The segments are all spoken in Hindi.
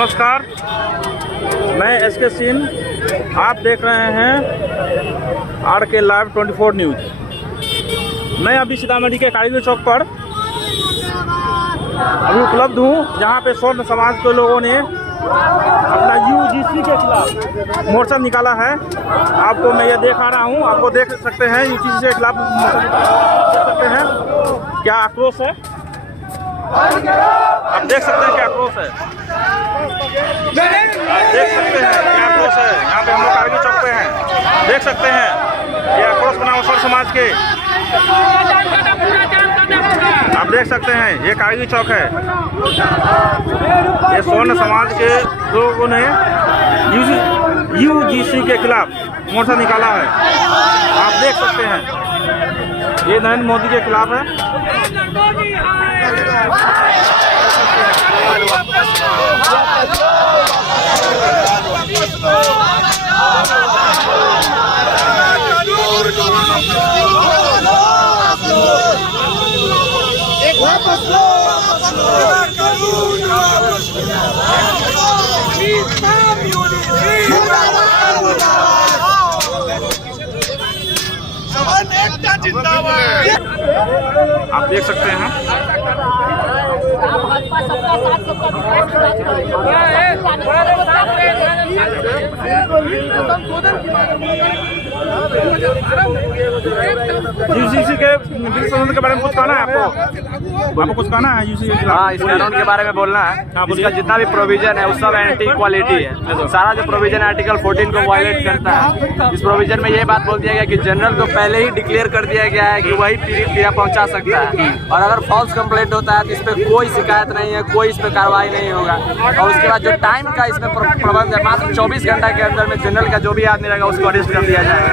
नमस्कार, मैं एसके सिंह। आप देख रहे हैं आरके लाइव 24 न्यूज़। मैं अभी सीतामढ़ी के कारीगर चौक पर अभी उपलब्ध हूँ, जहाँ पे स्वर्ण समाज के लोगों ने अपना यूजीसी के खिलाफ मोर्चा निकाला है। आपको मैं ये दिखा रहा हूँ, आपको देख सकते हैं यूजीसी के खिलाफ मोर्चा देख सकते हैं क्या आक्रोश है। आप देख सकते हैं क्या आक्रोश है, आप देख सकते हैं क्या आक्रोश है। यहाँ पे हम लोग कारीगर चौक पे हैं, देख सकते हैं ये आक्रोश बना हुआ स्वर्ण समाज के। आप देख सकते हैं ये कारीगर चौक है। ये स्वर्ण समाज के लोगों ने यूजीसी के खिलाफ मोर्चा निकाला है। आप देख सकते हैं ये नरेंद्र मोदी के खिलाफ है। आप देख सकते हैं यूजीसी के बिल संशोधन के बारे में कुछ कहना है आपको कुछ कहना है यूजीसी के खिलाफ? हाँ, इस कानून के बारे में बोलना है। इसका जितना भी प्रोविजन है वो सब एंटी इक्वालिटी है। सारा जो प्रोविजन आर्टिकल 14 को वायलेट करता है। इस प्रोविजन में ये बात बोल दिया गया कि जनरल को पहले ही डिक्लेयर कर दिया गया है कि वही पीड़ा पहुंचा सकता है, और अगर फॉल्स कंप्लेंट होता है तो इस पर कोई शिकायत नहीं है, कोई इस पर कार्रवाई नहीं होगा। और उसके बाद जो टाइम का इसमें प्रबंध है, मात्र 24 घंटा के अंदर में जनरल का जो भी आदमी रहेगा उसको अरेस्ट कर दिया जाएगा।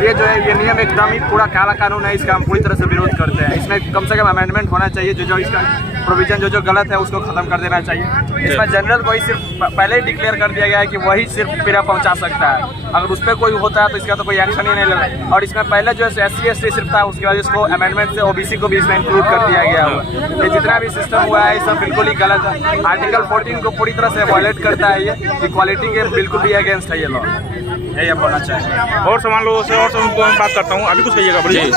ये जो है ये नियम एकदम ही पूरा काला कानून है, इसका हम पूरी तरह से विरोध करते हैं। इसमें कम से कम अमेंडमेंट होना चाहिए, जो इसका प्रोविजन जो गलत है उसको खत्म कर देना चाहिए। इसमें जनरल को ही सिर्फ पहले ही डिक्लेयर कर दिया गया है कि वही सिर्फ पीड़ा पहुंचा सकता है। अगर उस पर कोई होता है तो इसका तो कोई एक्शन ही नहीं लेगा। और इसमें पहले जो है SC ST सिर्फ था, उसके बाद इसको अमेंडमेंट से OBC को भी इसमें इंक्लूड कर दिया गया हुआ। ये जितना भी सिस्टम हुआ है ये सब बिल्कुल ही गलत है। आर्टिकल 14 को पूरी तरह से वायलेट करता है। ये इक्वालिटी के बिल्कुल भी अगेंस्ट है ये लॉ। यही अब होना चाहिए। और समान लोगों से और बात करता हूँ, अभी कुछ कहिएगा। बोलिए।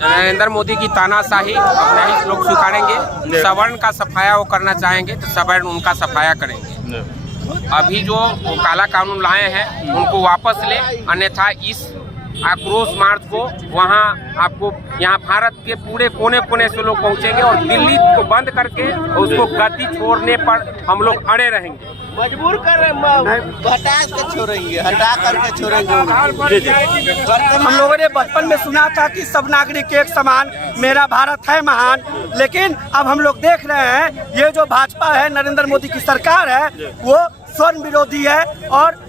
नरेंद्र मोदी की तानाशाही अपने ही लोग स्वीकारेंगे। सवर्ण का सफाया वो करना चाहेंगे तो सवर्ण उनका सफाया करेंगे। अभी जो वो काला कानून लाए हैं उनको वापस ले, अन्यथा इस आक्रोश मार्च को वहाँ आपको यहाँ भारत के पूरे कोने कोने से लोग पहुँचेंगे और दिल्ली को बंद करके उसको गति छोड़ने पर हम लोग अड़े रहेंगे। मजबूर कर रहे हैं, हटा के छोड़ेंगे, हटा करके छोड़ेंगे। हम लोगों ने बचपन में सुना था कि सब नागरिक एक समान, मेरा भारत है महान, लेकिन अब हम लोग देख रहे हैं ये जो भाजपा है, नरेंद्र मोदी की सरकार है, वो स्वर्ण विरोधी है और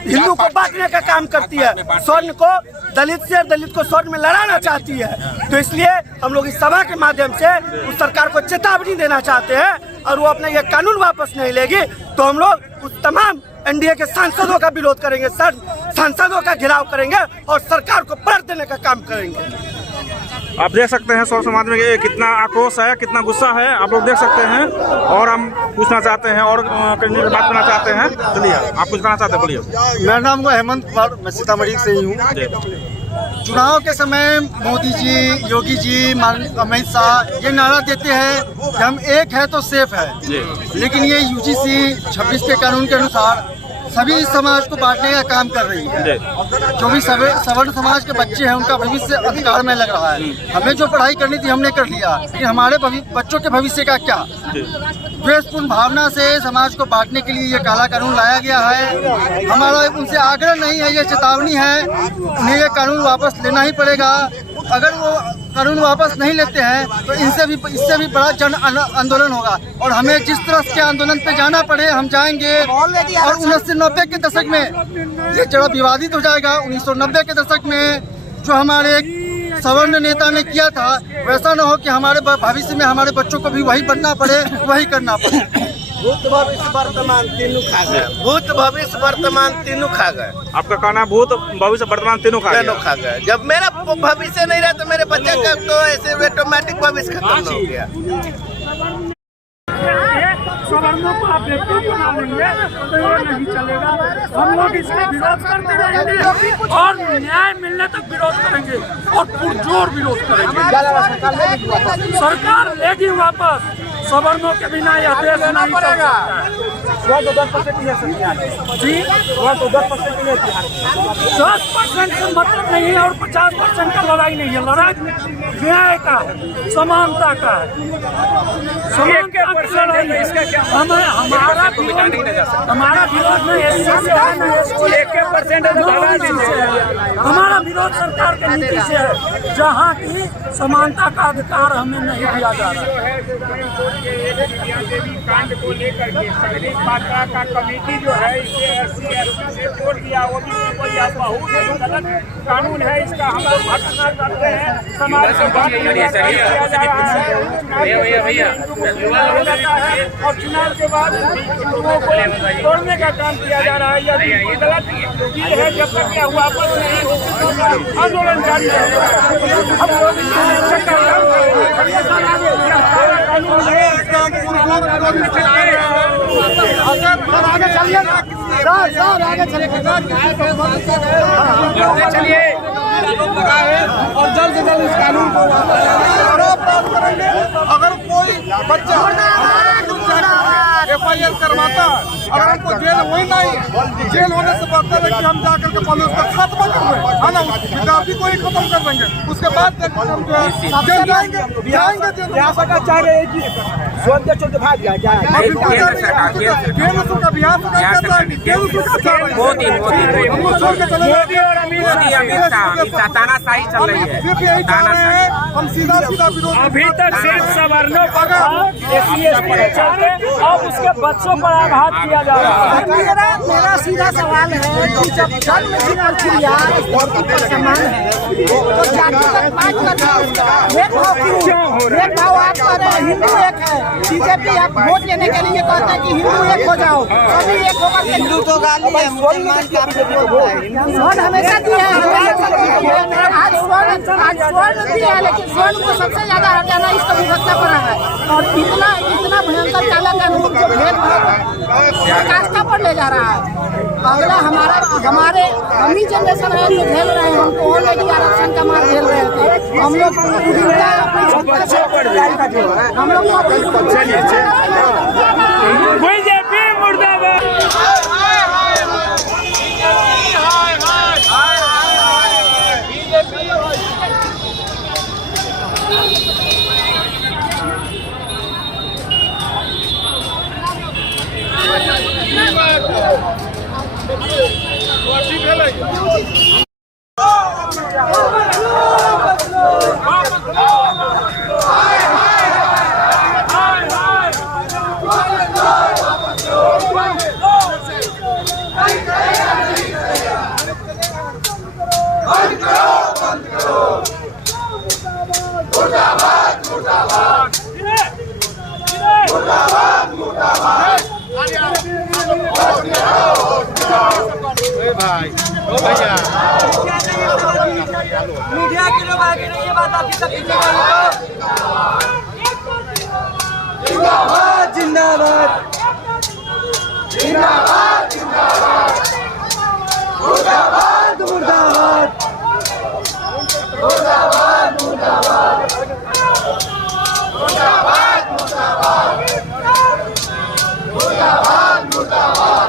हिंदू को बांटने का काम करती है। स्वर्ण को दलित से दलित को स्वर्ण में लड़ाना चाहती है। तो इसलिए हम लोग इस सभा के माध्यम से उस सरकार को चेतावनी देना चाहते हैं, और वो अपना ये कानून वापस नहीं लेगी तो हम लोग उस तमाम NDA के सांसदों का विरोध करेंगे, सांसदों का घेराव करेंगे और सरकार को पलट देने का काम करेंगे। आप देख सकते हैं स्वर्ण समाज में कितना आक्रोश है, कितना गुस्सा है, आप लोग देख सकते हैं। और हम पूछना चाहते हैं और करने की बात करना चाहते हैं। चलिए, आप कुछ कहना चाहते हैं, बोलिए। मेरा नाम है हेमंत कुमार, मैं सीतामढ़ी से ही हूँ। चुनाव के समय मोदी जी, योगी जी, अमित शाह ये नारा देते हैं कि हम एक है तो सेफ है, लेकिन ये UGC 26 के कानून के अनुसार सभी समाज को बांटने का काम कर रही है। जो भी सवर्ण समाज के बच्चे हैं उनका भविष्य अधिकार में लग रहा है। हमें जो पढ़ाई करनी थी हमने कर लिया, लेकिन हमारे बच्चों के भविष्य का क्या? द्वेषपूर्ण भावना से समाज को बांटने के लिए ये काला कानून लाया गया है। हमारा उनसे आग्रह नहीं है, ये चेतावनी है, उन्हें ये कानून वापस लेना ही पड़ेगा। अगर वो कानून वापस नहीं लेते हैं तो इससे भी बड़ा जन आंदोलन होगा, और हमें जिस तरह के आंदोलन पे जाना पड़े हम जाएंगे। और 1990 के दशक में ये जरा विवादित हो जाएगा। 1990 के दशक में जो हमारे सवर्ण नेता ने किया था, वैसा न हो कि हमारे भविष्य में हमारे बच्चों को भी वही बनना पड़े, वही करना पड़े। भूत भविष्य वर्तमान तीनों खा गए, भूत भविष्य वर्तमान तीनों खा गए। आपका कहना भूत भविष्य वर्तमान तीनों खा गए। जब मेरा भविष्य नहीं रहा तो मेरे बच्चे का तो ऐसे ऑटोमेटिक भविष्य खत्म हो गया। सवर्णों को आप बेवकूफ बना लेंगे तो ये नहीं चलेगा। हम लोग इसका विरोध करते रहेंगे और न्याय मिलने तक विरोध करेंगे और पुरजोर विरोध करेंगे। सरकार लेगी वापस, सवर्णों के बिना यह देश नहीं चलेगा। 10% से मतलब नहीं है और 50% का लड़ाई नहीं है। लड़ाई न्याय का है, समानता का है। समानता की लड़ाई है। हमारा विरोध में हमारा विरोध सरकार की नीति से है, जहाँ की समानता का अधिकार हमें नहीं दिया जा रहा है। कांड को लेकर के शहरी मात्रा का कमेटी जो है इसे SC/ST से जोड़ दिया, वो भी कोई बहुत ही गलत कानून है। इसका हम लोग भर्त्सना करते हैं। समाज से बात किया जा रहा है और चुनाव के बाद हिंदुओं को तोड़ने का काम किया जा रहा है। यह बिल्कुल गलत चीज है। जब तक यह वापस नहीं हो, आंदोलन जारी रहेगा। हम लोग आगे चलिए ना सर, आगे चलिए और जल्द से जल्द इस कानून को अगर कोई बच्चा FIR करवाता, अगर हमको जेल वही नहीं, जेल होने से बेहतर है कि हम जाकर के पहले उसका खत्म कर दें, है ना, विद्यार्थी को ही खत्म कर देंगे। उसके बाद हम जो है जेल जाएंगे चाह रहे हैं कि चलते भाग गया क्या केंद्र सरकार बिहार सरकार तानाशाही चल रही है। सिर्फ यही चाह रहे हैं हम सीधा विरोध। अभी तक सिर्फ सवर्णों पर SC/ST के चलते अब उसके बच्चों पर आघात किया जा रहा है। मेरा सीधा सवाल है कि जब जन्म दिन प्रक्रिया धरती पर समान है तो जातिगत बात करके भेदभाव आप कर रहे हैं। हिंदू एक है, BJP आप वोट लेने के लिए कहते हैं कि हिंदू एक हो जाओ, सभी एक होकर के हिंदू तो गाली है, मुसलमान स्वर्ण हमेशा दिया है। आज स्वर्ण दिया है, लेकिन स्वर्ण को सबसे ज्यादा हटाना इसका विवक्षा पर रहा है और इतना भयंकर काला कानून जो भेदभाव काष्ठा पर ले जा रहा है। अगला हम ही जनरेशन है जो झेल रहे हैं। हमको ऑलरेडी आरक्षण का मार झेल रहे थे। हम लोग हम लोग BJP मुर्दाबाद। मीडिया के लोग आगे नहीं, ये बात आपकी तक जिंदाबाद जिंदाबाद जिंदाबाद मुर्दाबाद मुर्दाबाद मुर्दाबाद मुर्दाबाद मुर्दाबाद मुर्दाबाद मुर्दाबाद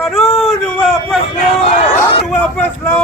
कानून वापस लो, वापस लो।